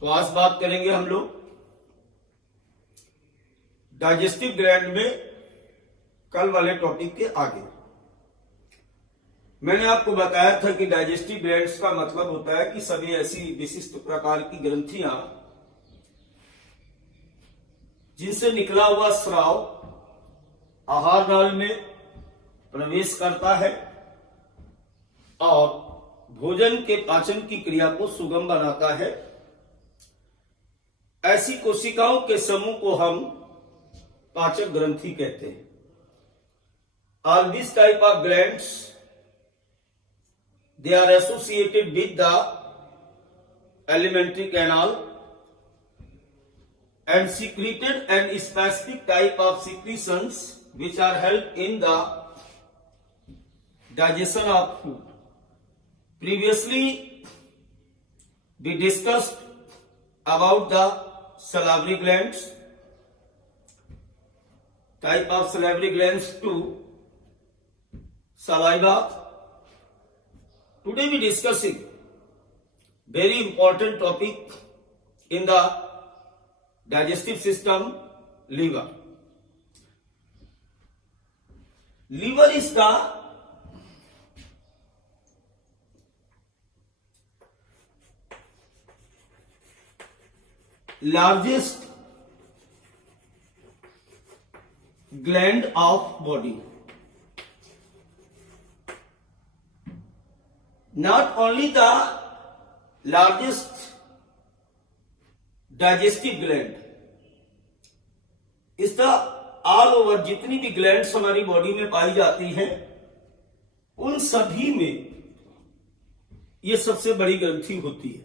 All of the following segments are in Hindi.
तो आज बात करेंगे हम लोग डाइजेस्टिव ग्लैंड में कल वाले टॉपिक के आगे। मैंने आपको बताया था कि डाइजेस्टिव ग्लैंड्स का मतलब होता है कि सभी ऐसी विशिष्ट प्रकार की ग्रंथियां जिनसे निकला हुआ स्राव आहार नाल में प्रवेश करता है और भोजन के पाचन की क्रिया को सुगम बनाता है। ऐसी कोशिकाओं के समूह को हम पाचक ग्रंथि कहते हैं। All these type of glands, they are associated with the alimentary canal and secreted and specific type of secretions which are help in the digestion of food. Previously, we discussed about the salivary glands, type of salivary glands to saliva. Today we discussing very important topic in the digestive system, liver. Liver is the largest gland of body. Not only the largest digestive gland, is the all over जितनी भी ग्लैंड्स हमारी बॉडी में पाई जाती हैं उन सभी में ये सबसे बड़ी ग्रंथि होती है।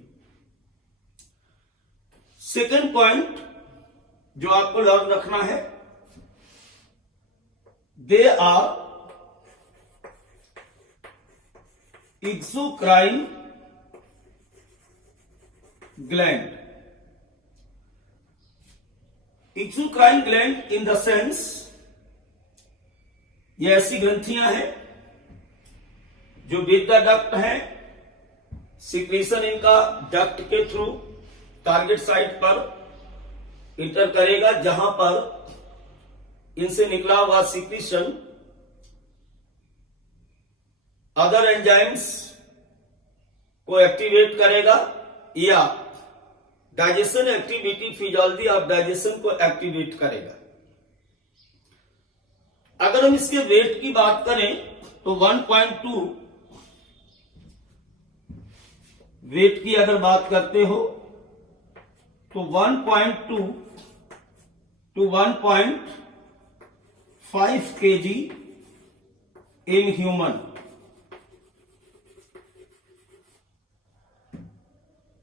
सेकंड पॉइंट जो आपको याद रखना है, they are exocrine gland. Exocrine gland in the sense ये ऐसी ग्रंथियां हैं जो विद द डक्ट हैं, सिक्रीशन इनका डक्ट के थ्रू टारगेट साइट पर इंटर करेगा, जहां पर इनसे निकला हुआ सिक्रीशन अदर एंजाइम्स को एक्टिवेट करेगा या digestion activity, physiology of digestion को एक्टिवेट करेगा। अगर हम इसके वेट की बात करें तो 1.2 वेट की अगर बात करते हो तो 1.2 to 1.5 kg इन ह्यूमन।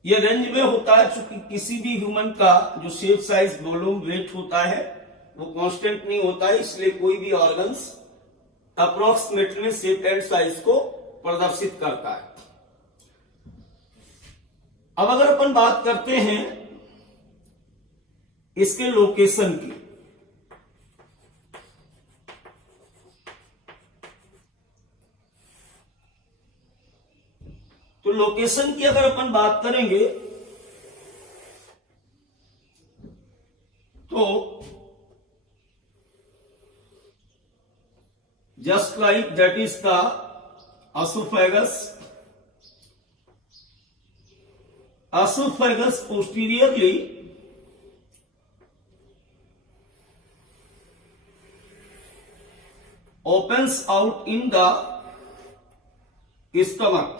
ये रेंज में होता है, चूंकि किसी भी ह्यूमन का जो शेप साइज वॉल्यूम वेट होता है वो कांस्टेंट नहीं होता है, इसलिए कोई भी organs approximately shape and size को प्रदर्शित करता है। अब अगर अपन बात करते हैं इसके लोकेशन की, तो लोकेशन की अगर अपन बात करेंगे तो just like that is the oesophagus. Oesophagus posteriorly opens out in the stomach।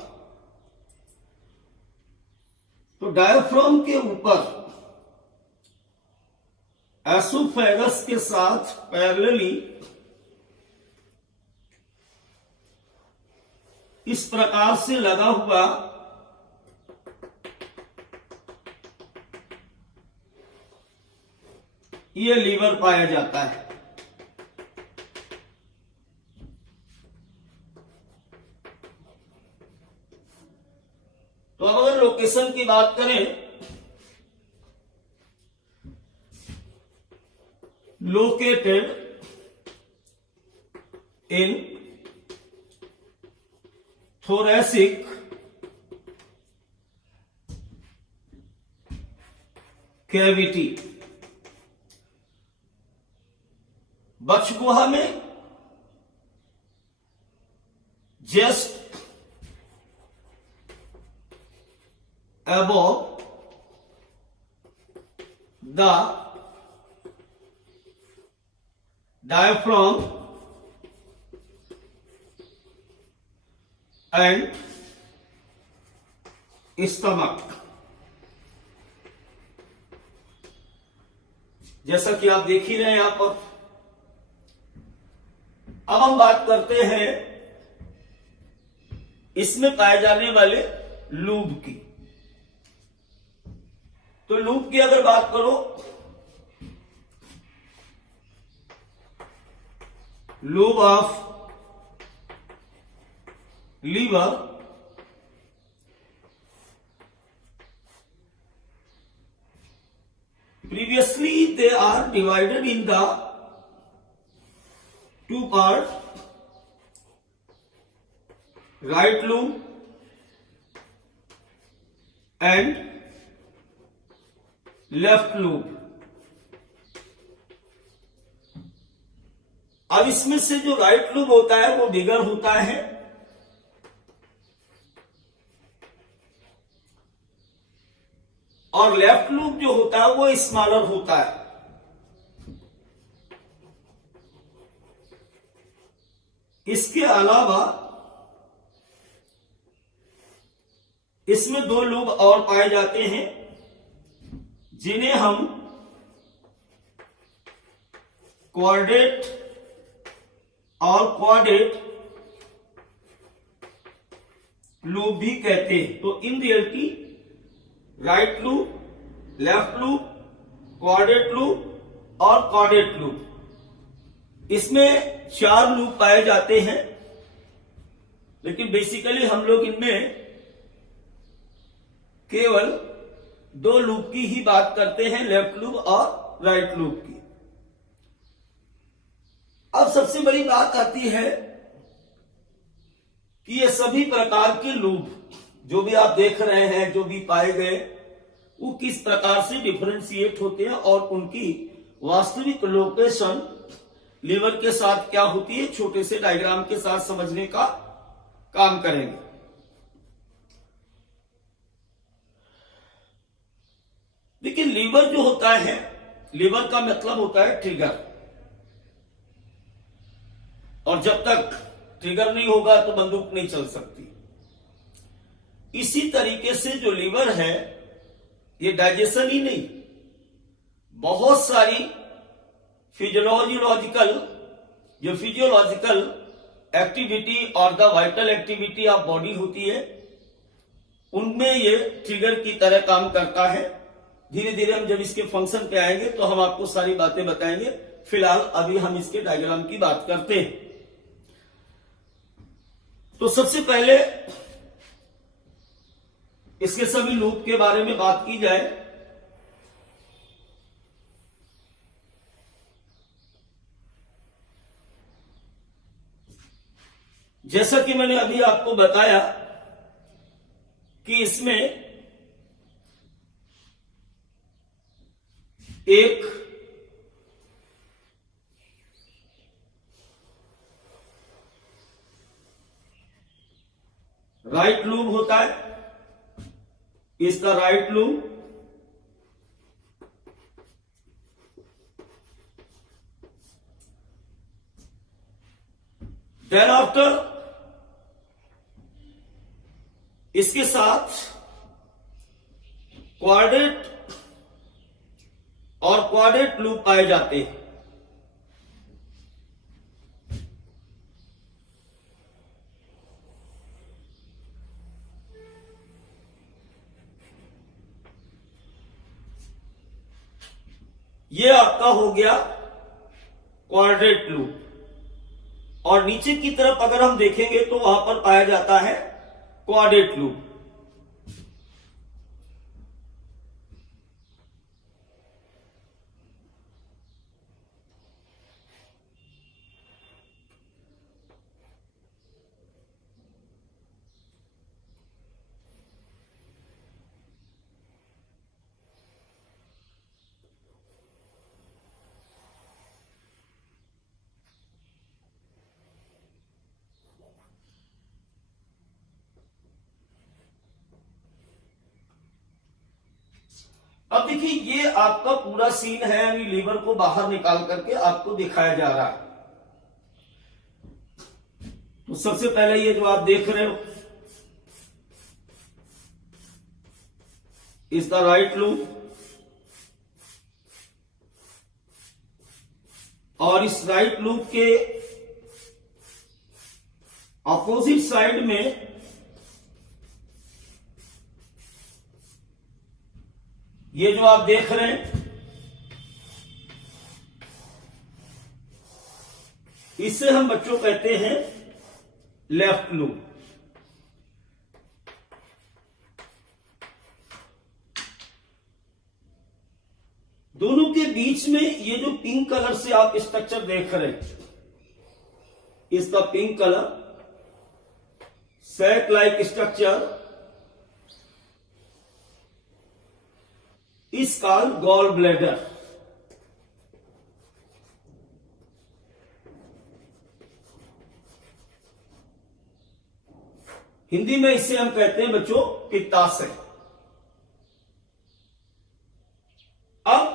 तो डायफ्राम के ऊपर एसोफेगस के साथ पैरेलली इस प्रकार से लगा हुआ ये लीवर पाया जाता है। तो अब अगर लोकेशन की बात करें, लोकेटेड इन thoracic कैविटी। वक्ष गुहा में just above the diaphragm and stomach। जैसा कि आप देख ही रहे हैं यहां पर। अब हम बात करते हैं इसमें पाए जाने वाले लूब की। तो लूब की अगर बात करो, lobe of liver previously they are divided in the two parts, right loop and left loop. अब इसमें से जो राइट लूप होता है वो बिगर होता है और लेफ्ट लूप जो होता है वो स्मॉलर होता है। इसके अलावा इसमें दो लूप और पाए जाते हैं जिन्हें हम क्वाड्रेट और क्वाड्रेट लूप भी कहते हैं। तो in reality right lobe, left lobe, quadrate lobe और क्वाड्रेट लूप, इसमें 4 लूप पाए जाते हैं। लेकिन बेसिकली हम लोग इनमें केवल 2 लूप की ही बात करते हैं, लेफ्ट लूप और राइट लूप की। अब सबसे बड़ी बात आती है कि ये सभी प्रकार के लूप जो भी आप देख रहे हैं, जो भी पाए गए, वो किस प्रकार से डिफरेंशिएट होते हैं और उनकी वास्तविक लोकेशन लीवर के साथ क्या होती है, छोटे से डायग्राम के साथ समझने का काम करेंगे। देखिए, लीवर जो होता है, लीवर का मतलब होता है ट्रिगर, और जब तक ट्रिगर नहीं होगा तो बंदूक नहीं चल सकती। इसी तरीके से जो लीवर है ये डाइजेशन ही नहीं, बहुत सारी फिजियोलॉजिकल एक्टिविटी और the vital activity of body होती है, उनमें ये ट्रिगर की तरह काम करता है। धीरे धीरे हम जब इसके फंक्शन पे आएंगे तो हम आपको सारी बातें बताएंगे। फिलहाल अभी हम इसके डायग्राम की बात करते हैं। तो सबसे पहले इसके सभी लूप के बारे में बात की जाए। जैसा कि मैंने अभी आपको बताया कि इसमें एक राइट लूप होता है, इसका राइट लूप, देन आफ्टर इसके साथ क्वाड्रेट और क्वाड्रेट लूप पाए जाते हैं। ये आपका हो गया क्वाड्रेट लूप, और नीचे की तरफ अगर हम देखेंगे तो वहां पर पाया जाता है क्वाड्रेट लूप। अब देखिए ये आपका पूरा सीन है, यानी लीवर को बाहर निकाल करके आपको दिखाया जा रहा है। तो सबसे पहले ये जो आप देख रहे हो इज द राइट लूप, और इस राइट लूप के अपोजिट साइड में ये जो आप देख रहे हैं इसे हम बच्चों कहते हैं लेफ्ट लूप। दोनों के बीच में ये जो पिंक कलर से आप स्ट्रक्चर देख रहे हैं, इसका pink colour sac like structure is called gall bladder। हिंदी में इसे हम कहते हैं बच्चों पित्ताशय। अब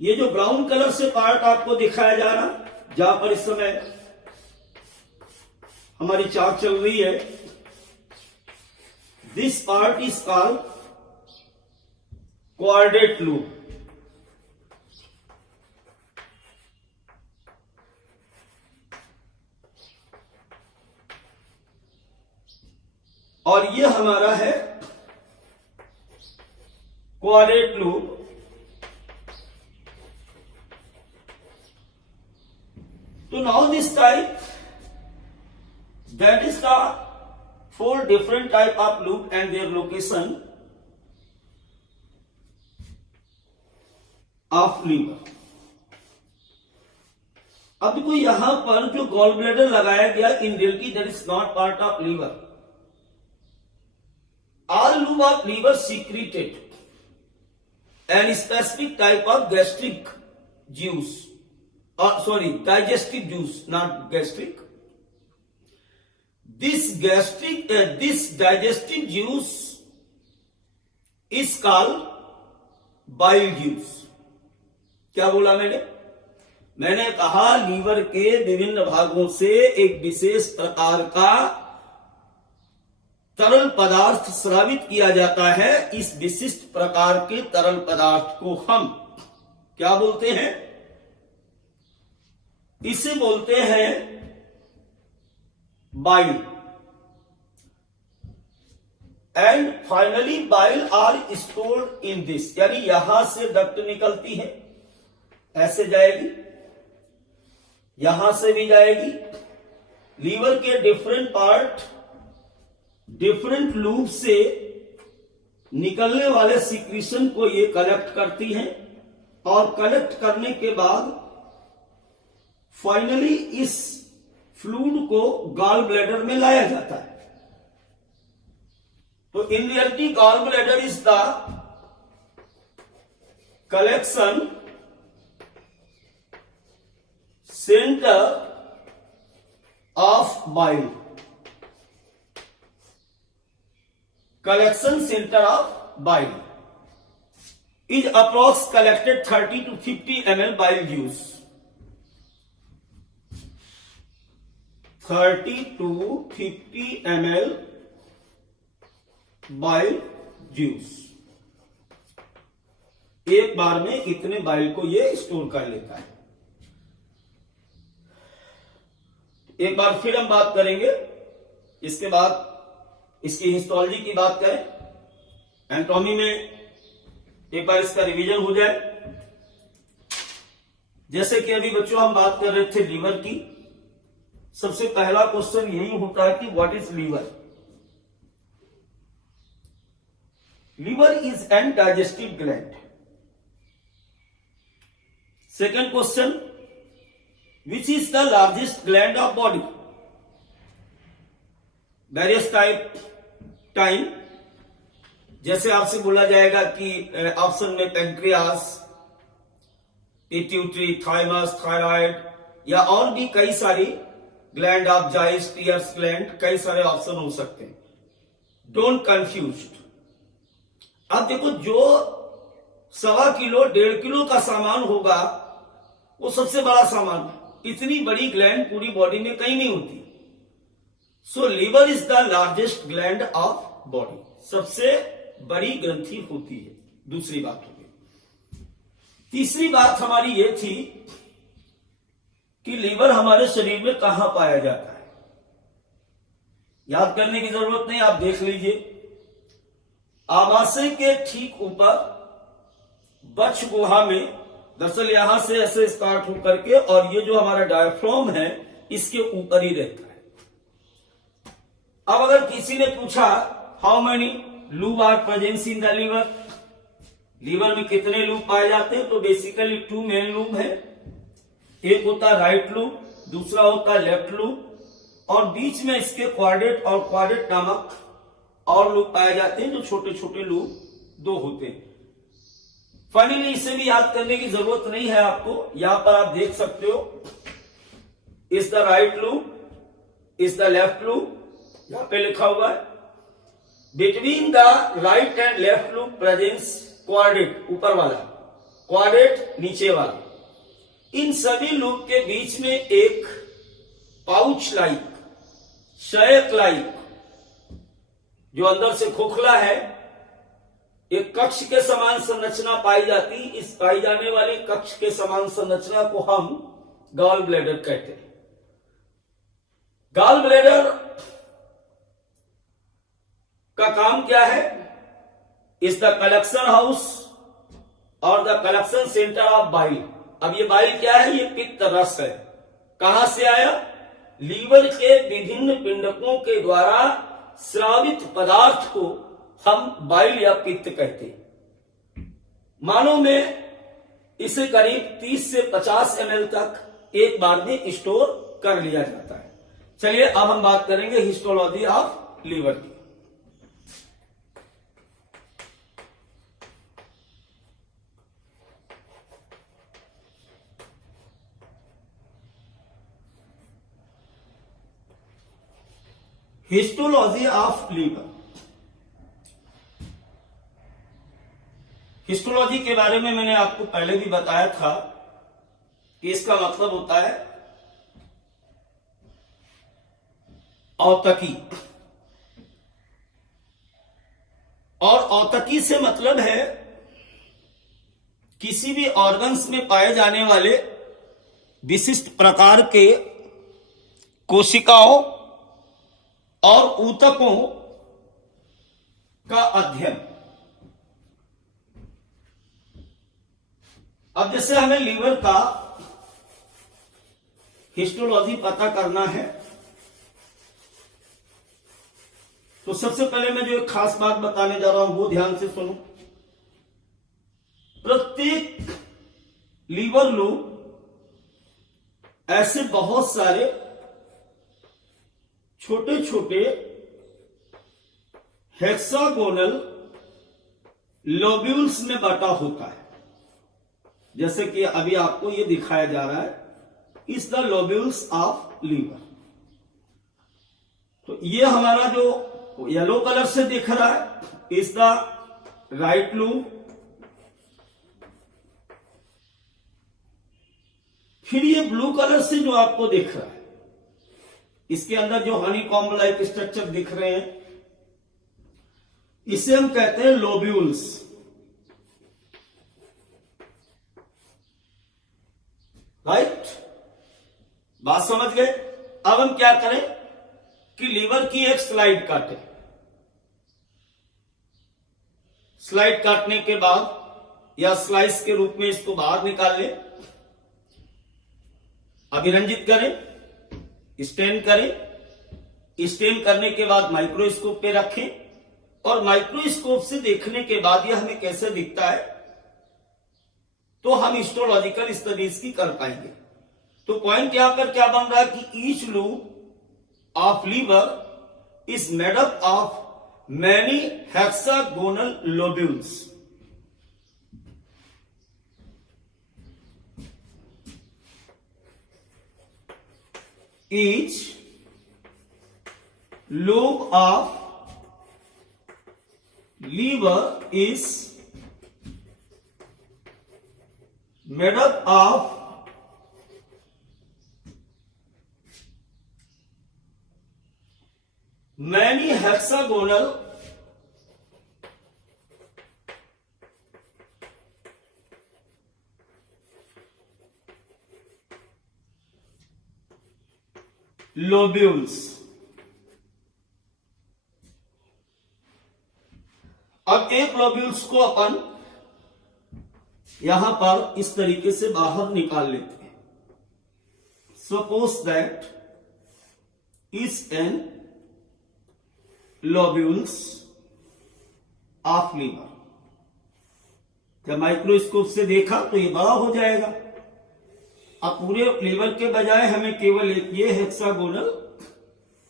ये जो ब्राउन कलर से पार्ट आपको दिखाया जा रहा, जहां पर इस समय हमारी चार्ट चल रही है, दिस पार्ट इज कॉल्ड कोऑर्डिनेट लूप। और ये हमारा है कोऑर्डिनेट लूप। तो now this type, that is the 4 different type of loop and their location of liver. अब देखो यहां पर जो गॉल ब्लैडर लगाया गया in reality that is not part of liver. All lobe of liver secreted an specific type of gastric juice, sorry digestive juice, not gastric. This digestive juice is called bile juice. क्या बोला मैंने कहा लीवर के विभिन्न भागों से एक विशेष प्रकार का तरल पदार्थ स्रावित किया जाता है। इस विशिष्ट प्रकार के तरल पदार्थ को हम क्या बोलते हैं? इसे बोलते हैं bile. And finally bile are stored in this, यानी यहां से डक्ट निकलती है, ऐसे जाएगी, यहां से भी जाएगी। लीवर के डिफरेंट पार्ट डिफरेंट लूप से निकलने वाले सिक्रीशन को ये कलेक्ट करती हैं, और कलेक्ट करने के बाद फाइनली इस फ्लूइड को गॉल ब्लैडर में लाया जाता है। तो in reality gall bladder is the collection centre of bile, collection center of bile is approx collected 30 to 50 ml bile juice, 30 to 50 ml bile juice। एक बार में इतने बाइल को ये स्टोर कर लेता है। एक बार फिर हम बात करेंगे, इसके बाद इसकी हिस्टोलॉजी की बात करें, एंटोमी में एक बार इसका रिवीजन हो जाए। जैसे कि अभी बच्चों हम बात कर रहे थे लीवर की, सबसे पहला क्वेश्चन यही होता है कि what is liver. Liver is an digestive gland. Second question, which is the largest gland of body. Various time, जैसे आपसे बोला जाएगा कि ऑप्शन में पेंक्रियास, पिट्यूटरी, थाइमस, थायराइड, या और भी कई सारी ग्लैंड ऑफ जाइस, पियर्स ग्लैंड, कई सारे ऑप्शन हो सकते हैं। Don't confuse. अब देखो, जो 1.25 किलो 1.5 किलो का सामान होगा वो सबसे बड़ा सामान है। इतनी बड़ी ग्लैंड पूरी बॉडी में कहीं नहीं होती। So liver is the largest gland of body, सबसे बड़ी ग्रंथि होती है। दूसरी बात होगी। तीसरी बात हमारी ये थी कि लीवर हमारे शरीर में कहां पाया जाता है। याद करने की जरूरत नहीं, आप देख लीजिए। आमाशय के ठीक ऊपर बक्ष गुहा में, दरअसल यहां से ऐसे स्टार्ट होकर के, और ये जो हमारा डायफ्राम है इसके ऊपर ही रहता है। अब अगर किसी ने पूछा how many lobe are presence in the liver, liver में कितने लूब पाए जाते हैं, तो बेसिकली 2 मेन लूब है। एक होता है राइट लूब, दूसरा होता है लेफ्ट लूब, और बीच में इसके क्वाड्रेट और क्वाड्रेट नामक और लूब पाए जाते हैं, जो छोटे छोटे लूब 2 होते हैं। फाइनली इसे भी याद करने की जरूरत नहीं है आपको। यहां पर आप देख सकते हो, is the right lobe, is the left lobe, यहां पे लिखा हुआ है। Between the right and left lobe presence quadrate, ऊपर वाला, क्वाड्रेट नीचे वाला। इन सभी लूब के बीच में एक पाउच लाइक, शयक लाइक, जो अंदर से खोखला है, एक कक्ष के समान संरचना पाई जाती। इस पाई जाने वाली कक्ष के समान संरचना को हम गॉल ब्लैडर कहते हैं। गॉल ब्लैडर का काम क्या है? इज द कलेक्शन हाउस और the collection centre of bile. अब ये बाइल क्या है? ये पित्त रस है। कहां से आया? लीवर के विभिन्न पिंडकों के द्वारा स्रावित पदार्थ को हम बाइल या पित्त कहते हैं। मानव में इसे करीब 30 से 50 ml तक एक बार में स्टोर कर लिया जाता है। चलिए अब हम बात करेंगे हिस्टोलॉजी ऑफ लीवर की। Histology of liver. हिस्टोलॉजी के बारे में मैंने आपको पहले भी बताया था कि इसका मतलब होता है औतकी, और औतकी से मतलब है किसी भी ऑर्गन्स में पाए जाने वाले विशिष्ट प्रकार के कोशिकाओं और ऊतकों का अध्ययन। अब जैसे हमें लीवर का हिस्टोलॉजी पता करना है, तो सबसे पहले मैं जो एक खास बात बताने जा रहा हूं वो ध्यान से सुनो। प्रत्येक लीवर लूब ऐसे बहुत सारे छोटे छोटे हेक्सागोनल लोब्यूल्स में बटा होता है। जैसे कि अभी आपको ये दिखाया जा रहा है, is the lobules of liver. तो ये हमारा जो येलो कलर से दिख रहा है इज द राइट लूब। फिर ये ब्लू कलर से जो आपको दिख रहा है, इसके अंदर जो हनी कॉम्ब लाइक स्ट्रक्चर दिख रहे हैं, इसे हम कहते हैं लोब्यूल्स। राइट, बात समझ गए? अब हम क्या करें कि लीवर की एक स्लाइड काटें। स्लाइड काटने के बाद या स्लाइस के रूप में इसको बाहर निकाल लें, अभिरंजित करें, स्टेन करें। स्टेन करने के बाद माइक्रोस्कोप पे रखें, और माइक्रोस्कोप से देखने के बाद यह हमें कैसे दिखता है, तो हम हिस्टोलॉजिकल स्टडीज की कर पाएंगे। तो पॉइंट यहां पर क्या बन रहा है कि each lobe of liver is made up of many hexagonal lobules. Each lobe of liver is made up of many hexagonal lobules. अब एक लोब्यूल्स को अपन यहां पर इस तरीके से बाहर निकाल लेते हैं. Suppose that is an lobules of liver. जब माइक्रोस्कोप से देखा तो ये बड़ा हो जाएगा. अब पूरे लीवर के बजाय हमें केवल एक ये हेक्सागोनल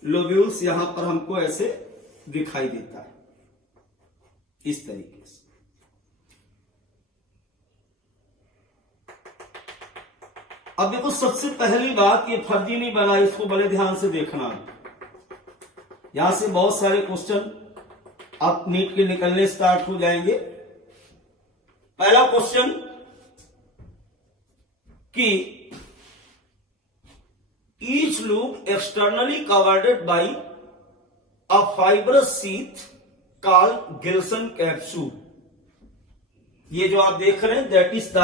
लोब्यूल्स यहां पर हमको ऐसे दिखाई देता है इस तरीके से. अब देखो सबसे पहली बात, ये फर्जी नहीं बना, इसको बड़े ध्यान से देखना. यहां से बहुत सारे क्वेश्चन अब नीट के निकलने स्टार्ट हो जाएंगे. पहला क्वेश्चन कि each lobe externally covered by a fibrous sheath called Glisson capsule. ये जो आप देख रहे हैं दैट इज द,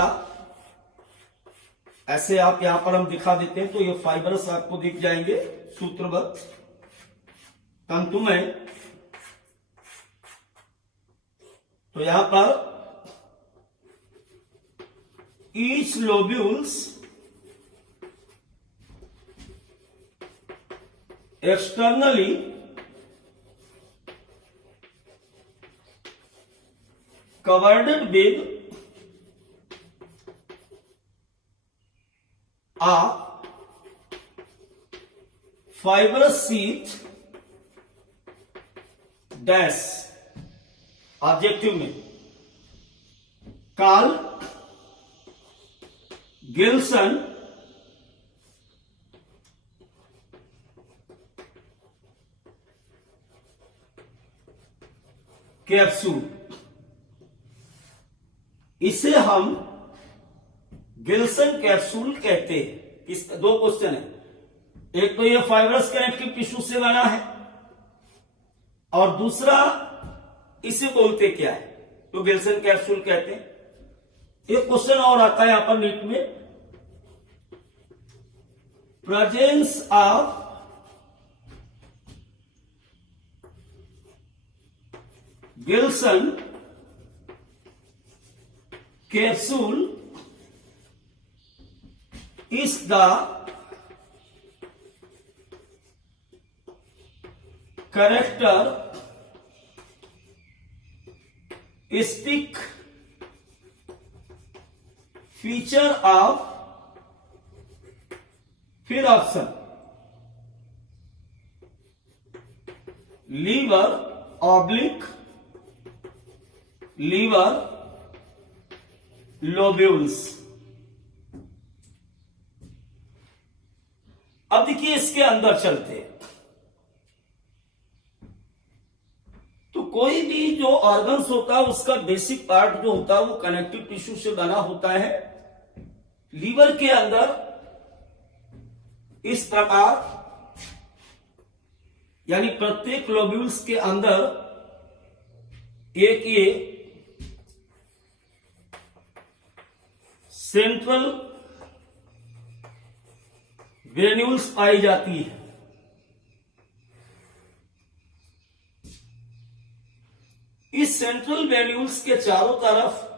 ऐसे आप यहां पर हम दिखा देते हैं तो ये फाइबरस आपको दिख जाएंगे सूत्रबद्ध तंतुमय. तो यहां पर each lobules externally covered with a fibrous sheath dash objective में कॉल गिल्सन कैप्सूल. इसे हम गिल्सन कैप्सूल कहते हैं. इस दो क्वेश्चन है, एक तो ये फाइब्रस कनेक्टिव टिश्यू से बना है और दूसरा इसे बोलते क्या है तो गिल्सन कैप्सूल कहते हैं. एक क्वेश्चन और आता है यहां पर नीट में, presence of Glisson capsule is the characteristic feature of, फिर option liver oblique liver lobules. अब देखिए इसके अंदर चलते हैं तो कोई भी जो ऑर्गन्स होता है उसका बेसिक पार्ट जो होता है वो कनेक्टिव टिश्यू से बना होता है. लीवर के अंदर इस प्रकार, यानी प्रत्येक लोब्यूल्स के अंदर एक ये सेंट्रल वेन्यूल्स पाई जाती है. इस सेंट्रल वेन्यूल्स के चारों तरफ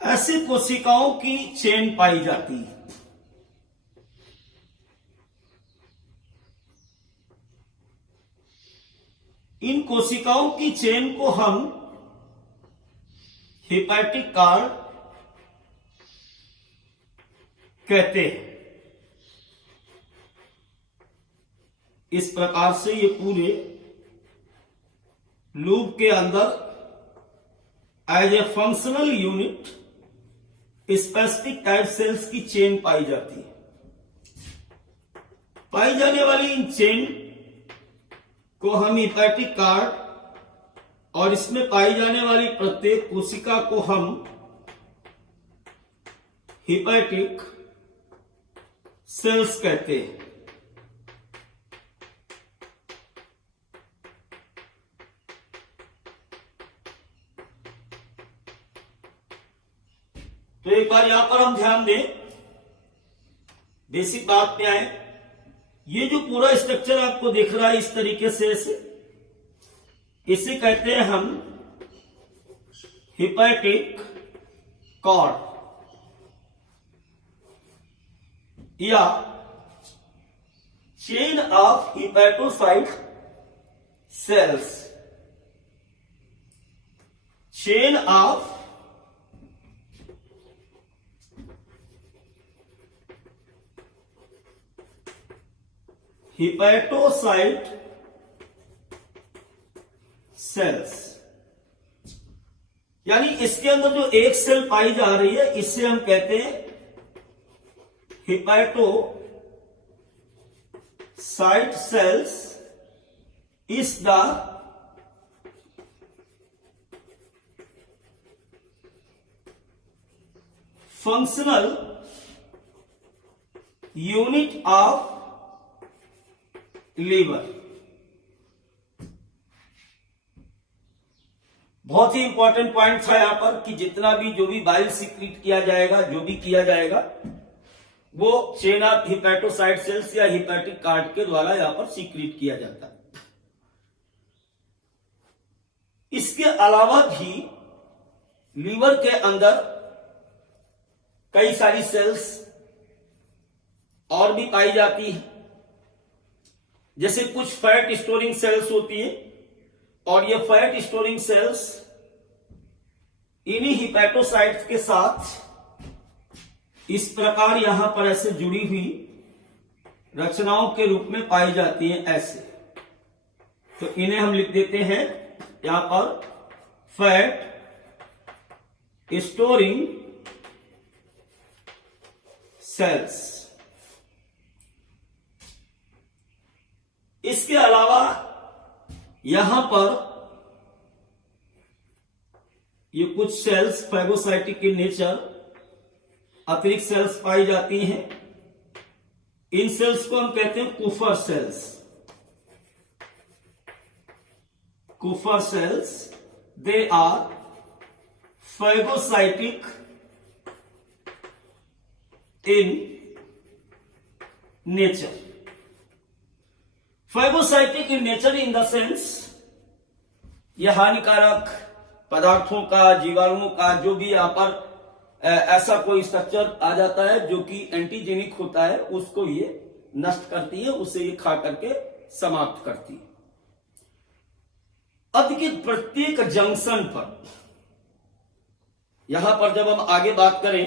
ऐसी कोशिकाओं की चेन पाई जाती है। इन कोशिकाओं की चेन को हम हेपेटिक कार्ड कहते हैं। इस प्रकार से ये पूरे लूप के अंदर as a functional unit specific type cells की चेन पाई जाती है। पाई जाने वाली इन चेन को हम हेपेटिक कार्ड और इसमें पाई जाने वाली प्रत्येक कोशिका को हम हेपेटिक सेल्स कहते हैं। तो एक बार यहां पर हम ध्यान दें, बेसिक बात क्या है। ये जो पूरा स्ट्रक्चर आपको दिख रहा है इस तरीके से, इसे कहते हैं हम हेपेटिक कॉर्ड या chain of hepatocyte cells. Chain of hepatocyte cells, यानी इसके अंदर जो एक सेल पाई जा रही है इसे हम कहते हैं hepatocyte cells is the functional unit of liver. बहुत ही इंपॉर्टेंट पॉइंट था यहां पर कि जितना भी जो भी बाइल सीक्रेट किया जाएगा, जो भी किया जाएगा, वो चेन ऑफ हेपेटोसाइट सेल्स या हेपेटिक कार्ड के द्वारा यहां पर सीक्रेट किया जाता है। इसके अलावा भी लीवर के अंदर कई सारी सेल्स और भी पाई जाती है, जैसे कुछ फैट स्टोरिंग सेल्स होती है, और ये फैट स्टोरिंग सेल्स इन्हीं हेपेटोसाइट्स के साथ इस प्रकार यहां पर ऐसे जुड़ी हुई रचनाओं के रूप में पाई जाती हैं ऐसे। तो इन्हें हम लिख देते हैं यहां पर फैट स्टोरिंग सेल्स। इसके अलावा यहां पर ये कुछ सेल्स फैगोसाइटिक इन नेचर अतिरिक्त सेल्स पाई जाती हैं। इन सेल्स को हम कहते हैं Kupffer cells. Kupffer cells, they are phagocytic in nature. Phagocytic in nature in the sense यह हानिकारक पदार्थों का, जीवाणुओं का, जो भी यहां पर ऐसा कोई स्ट्रक्चर आ जाता है जो कि एंटीजेनिक होता है, उसको ये नष्ट करती है, उसे ये खा करके समाप्त करती है। अब देखिए, प्रत्येक जंक्शन पर, यहां पर जब हम आगे बात करें,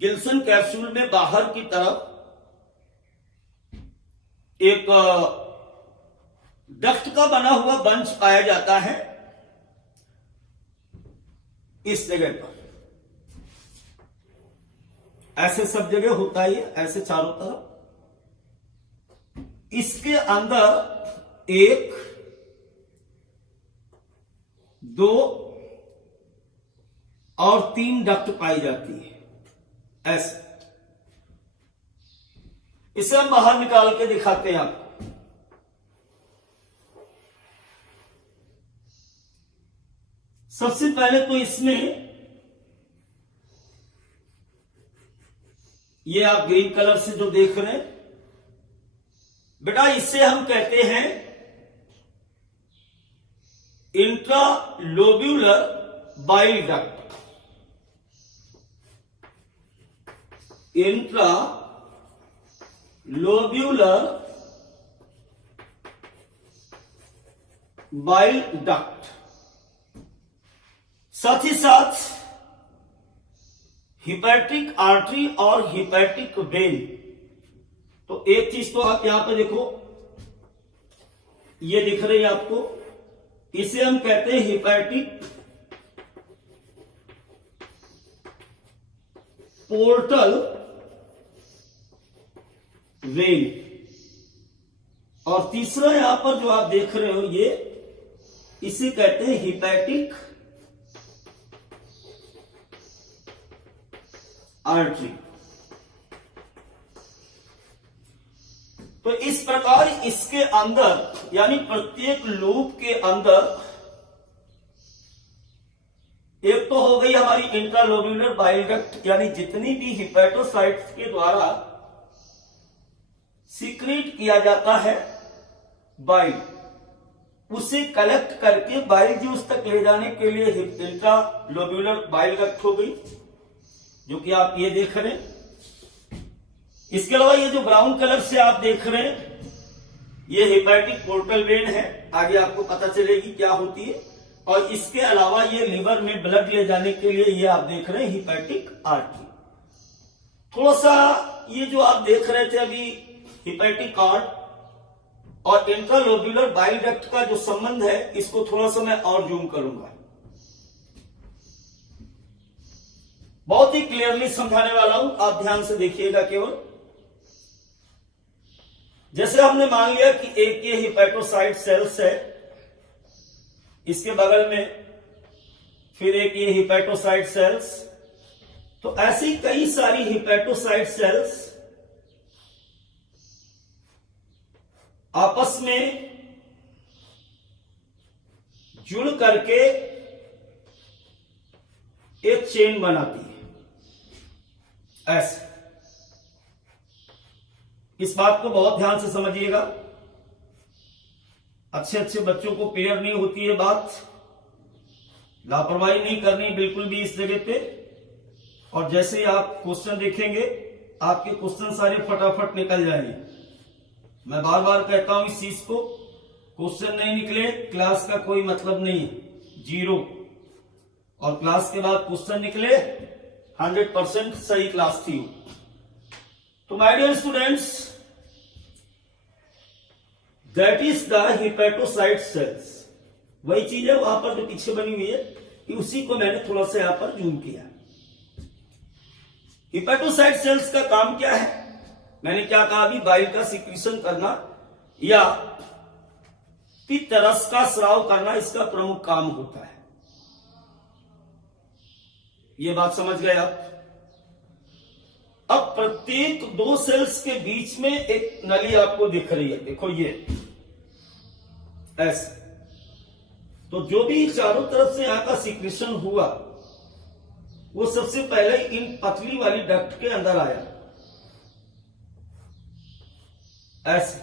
गिल्सन कैप्सूल में बाहर की तरफ एक डक्ट का बना हुआ बंच पाया जाता है इस जगह पर। ऐसे सब जगह होता है, ऐसे चारों तरफ। इसके अंदर 1, 2 और 3 डक्ट पाई जाती है ऐसे। इसे हम बाहर निकाल के दिखाते हैं आपको। सबसे पहले तो इसमें ये आप ग्रीन कलर से जो देख रहे हैं बेटा, इसे हम कहते हैं intralobular bile duct. Intra lobular bile duct, साथ ही साथ हिपैटिक आर्टरी और हिपैटिक वेन। तो एक चीज तो आप यहां पे देखो, ये दिख रही है आपको, इसे हम कहते हैं हिपैटिक पोर्टल वेन, और तीसरा यहां पर जो आप देख रहे हो ये, इसे कहते हैं हिपैटिक आर्टरी। तो इस प्रकार इसके अंदर, यानी प्रत्येक लूप के अंदर, एक तो हो गई हमारी इंट्रालोब्यूलर बाइल डक्ट, यानी जितनी भी हिपैटोसाइट्स के द्वारा सीक्रेट किया जाता है बाइल, उसे कलेक्ट करके बाइल जूस तक ले जाने के लिए इंट्रालोब्यूलर बाइल डक्ट हो गई, जो कि आप ये देख रहे हैं। इसके अलावा ये जो ब्राउन कलर से आप देख रहे हैं, ये हिपैटिक पोर्टल वेन है, आगे आपको पता चलेगी क्या होती है। और इसके अलावा ये लिवर में ब्लड ले जाने के लिए ये आप देख रहे हैं हिपैटिक आर्टरी। थोड़ा सा ये जो आप देख रहे थे अभी हिपैटिक आर्ट और इंट्रालोब्यूलर बाइल डक्ट का जो संबंध है, इसको थोड़ा सा मैं और जूम करूंगा। बहुत ही क्लियरली समझाने वाला हूं, आप ध्यान से देखिएगा केवल। जैसे हमने मान लिया कि एक ये हिपैटोसाइट सेल्स है, इसके बगल में फिर एक ये हिपैटोसाइट सेल्स, तो ऐसी कई सारी हिपैटोसाइट सेल्स आपस में जुड़ करके एक चेन बनाती है ऐसे। इस बात को बहुत ध्यान से समझिएगा, अच्छे अच्छे बच्चों को क्लियर नहीं होती है बात, लापरवाही नहीं करनी बिल्कुल भी इस जगह पे। और जैसे ही आप क्वेश्चन देखेंगे, आपके क्वेश्चन सारे फटाफट निकल जाएंगे। मैं बार बार कहता हूं इस चीज को, क्वेश्चन नहीं निकले क्लास का कोई मतलब नहीं, जीरो। और क्लास के बाद क्वेश्चन निकले 100% सही क्लास थी। तो my dear students, that is the hepatocyte cells. वही चीज है वहां पर जो पीछे बनी हुई है, कि उसी को मैंने थोड़ा सा यहां पर जूम किया। हिपैटोसाइट सेल्स का काम क्या है? मैंने क्या कहा अभी, बाइल का सिक्रीशन करना या पित्त रस का स्राव करना इसका प्रमुख काम होता है। ये बात समझ गए आप? अब प्रत्येक दो सेल्स के बीच में एक नली आपको दिख रही है, देखो ये ऐसे। तो जो भी चारों तरफ से यहां का सिक्रीशन हुआ, वो सबसे पहले इन पतली वाली डक्ट के अंदर आया ऐसे।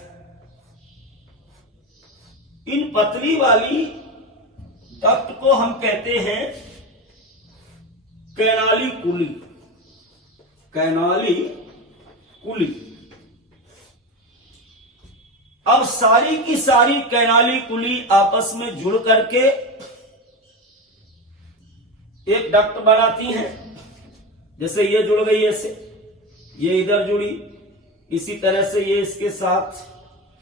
इन पतली वाली डक्ट को हम कहते हैं कैनालिकुली। कैनालिकुली। अब सारी की सारी कैनालिकुली आपस में जुड़ करके एक डक्ट बनाती हैं। जैसे ये जुड़ गई ऐसे, ये इधर जुड़ी, इसी तरह से ये इसके साथ,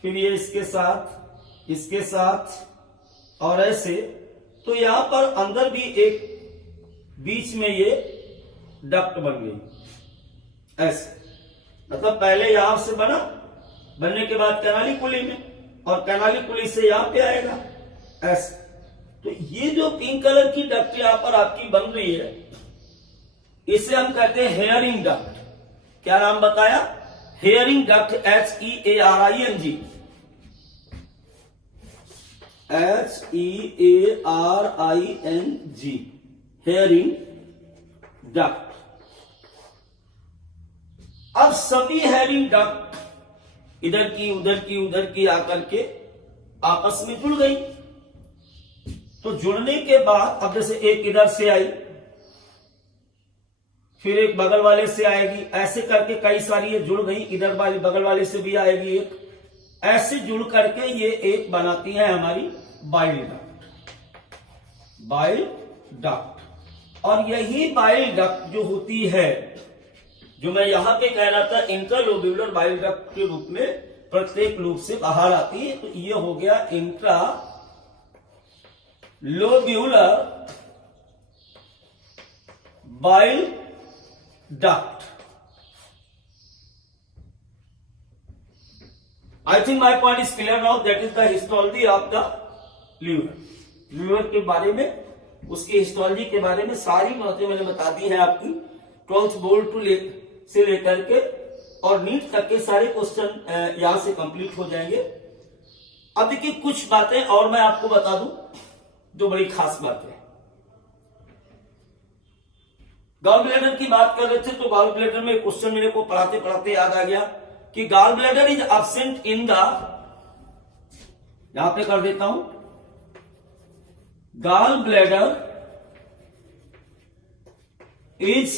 फिर ये इसके साथ, इसके साथ और ऐसे। तो यहां पर अंदर भी एक बीच में ये डक्ट बन गई ऐसे। मतलब पहले यहां से बना, बनने के बाद कैनालिकुली में, और कैनालिकुली से यहां पे आएगा ऐसे। तो ये जो पिंक कलर की डक्ट यहां पर आपकी बन रही है, इसे हम कहते हैं हेयरिंग डक्ट। क्या नाम बताया? Hearing duct, HEARING। HEARING, hearing duct. अब सभी हेयरिंग डक्ट इधर की उधर की उधर की आकर के आपस में जुड़ गई। तो जुड़ने के बाद अब जैसे एक इधर से आई, फिर एक बगल वाले से आएगी, ऐसे करके कई सारी ये जुड़ गई, इधर वाली बगल वाले से भी आएगी एक, ऐसे जुड़ करके ये एक बनाती है हमारी बाइल डक्ट। बाइल डक्ट, और यही बाइल डक्ट जो होती है, जो मैं यहां पे कह रहा था इंट्रालोब्यूलर बाइल डक्ट के रूप में प्रत्येक लूप से बाहर आती है, तो ये हो गया intra lobular bile duct. I think my point is clear now. That is the histology of the liver. Liver के बारे में, उसकी हिस्टोलॉजी के बारे में सारी बातें मैंने बता दी हैं आपकी 12th बोर्ड से लेकर के और नीट तक के सारे क्वेश्चन यहां से कंप्लीट हो जाएंगे। अब देखिए कुछ बातें और मैं आपको बता दूं जो बड़ी खास बातें। गॉल ब्लैडर की बात कर रहे थे, तो गॉल ब्लैडर में क्वेश्चन मेरे को पढ़ाते पढ़ाते याद आ गया कि gall bladder is absent in the, यहां पे कर देता हूं, gall bladder is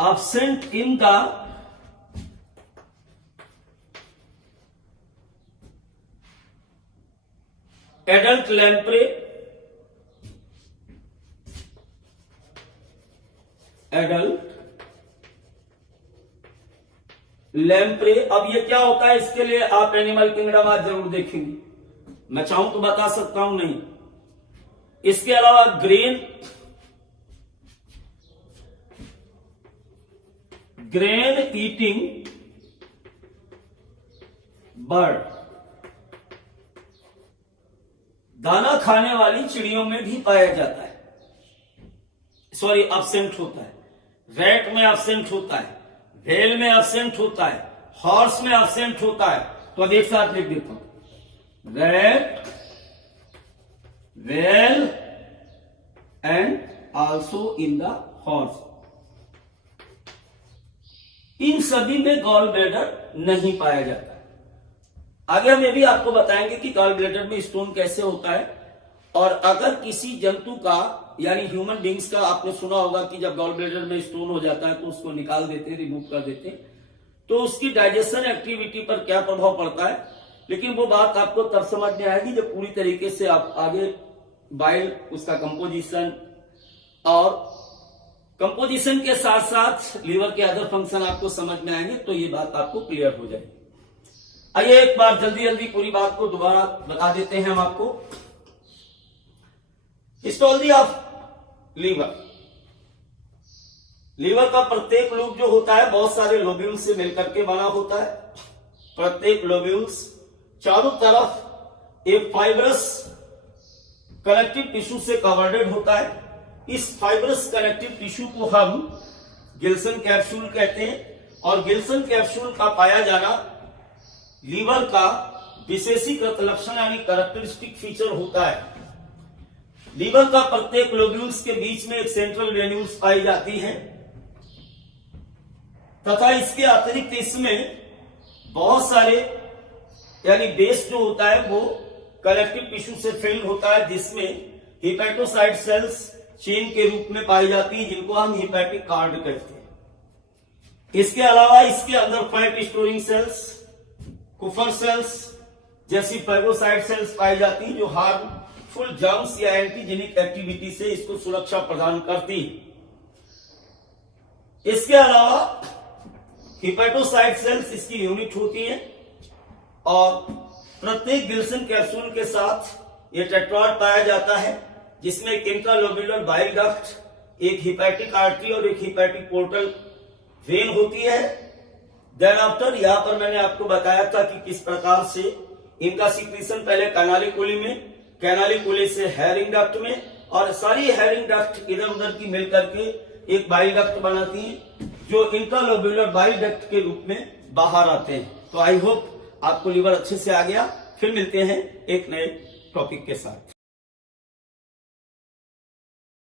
absent in the adult lamprey, adult lamprey. अब ये क्या होता है, इसके लिए आप एनिमल किंगडम आज जरूर देखेंगे, मैं चाहूं तो बता सकता हूं नहीं। इसके अलावा ग्रेन ईटिंग बर्ड, दाना खाने वाली चिड़ियों में भी पाया जाता है, सॉरी एब्सेंट होता है। रैट में एब्सेंट होता है, व्हेल में एब्सेंट होता है, हॉर्स में एब्सेंट होता है। तो अब एक साथ लिख देता हूं, rat, whale and also in the horse. इन सभी में गॉल ब्लैडर नहीं पाया जाता है। आगे हम ये भी आपको बताएंगे कि गॉल ब्लैडर में स्टोन कैसे होता है, और अगर किसी जंतु का यानी ह्यूमन बींग्स का, आपने सुना होगा कि जब गॉल ब्लैडर में स्टोन हो जाता है तो उसको निकाल देते, रिमूव कर देते, तो उसकी डाइजेशन एक्टिविटी पर क्या प्रभाव पड़ता है। लेकिन वो बात आपको तब समझ में आएगी जब पूरी तरीके से आप आगे बाइल, उसका कंपोजिशन और कंपोजिशन के साथ साथ लीवर के अदर फंक्शन आपको समझ में आएंगे, तो ये बात आपको क्लियर हो जाएगी। आइए एक बार जल्दी जल्दी पूरी बात को दोबारा बता देते हैं हम आपको। हिस्टोलॉजी ऑफ लीवर, लीवर का प्रत्येक लूप जो होता है बहुत सारे लोब्यूल्स से मिलकर के बना होता है। प्रत्येक लोब्यूल्स चारों तरफ एक फाइब्रस कनेक्टिव टिश्यू से कवर्डेड होता है। इस फाइब्रस कनेक्टिव टिश्यू को हम गिल्सन कैप्सूल कहते हैं, और गिल्सन कैप्सूल का पाया जाना लीवर का विशेषीकृत लक्षण यानी कैरेक्टरिस्टिक फीचर होता है। लीवर का प्रत्येक लोब्यूल्स के बीच में एक सेंट्रल वेन्यूल्स पाई जाती है, तथा इसके अतिरिक्त इसमें बहुत सारे यानी बेस जो होता है वो कलेक्टिव टिश्यू से फिल्ड होता है, जिसमें हिपैटोसाइट सेल्स चेन के रूप में पाई जाती है, जिनको हम हिपैटिक कार्ड कहते हैं। इसके अलावा इसके अंदर fat storing sales, Kupffer sales जैसी फाइब्रोसाइट सेल्स पाई जाती हैं, जो हार्मफुल जर्म्स या एंटीजेनिक एक्टिविटी से इसको सुरक्षा प्रदान करती है। इसके अलावा हिपैटोसाइट सेल्स इसकी यूनिट होती है, और प्रत्येक गिल्सन कैप्सूल के साथ ये टेट्राड पाया जाता है, जिसमें एक इंट्रालोब्यूलर बाइल डक्ट, एक हिपैटिक आर्टरी और एक हिपैटिक पोर्टल वेन होती है। देन आफ्टर यहां पर मैंने आपको बताया था कि किस प्रकार से इनका सिक्रीशन पहले कैनालिकुली में, कैनालिकुली से हेरिंग डक्ट में, और सारी हेरिंग डक्ट इधर उधर की मिलकर के एक बाइल डक्ट बनाती हैं, जो इंट्रालोब्यूलर बाइल डक्ट के रूप में बाहर आते हैं। तो आई होप आपको लीवर अच्छे से आ गया। फिर मिलते हैं एक नए टॉपिक के साथ।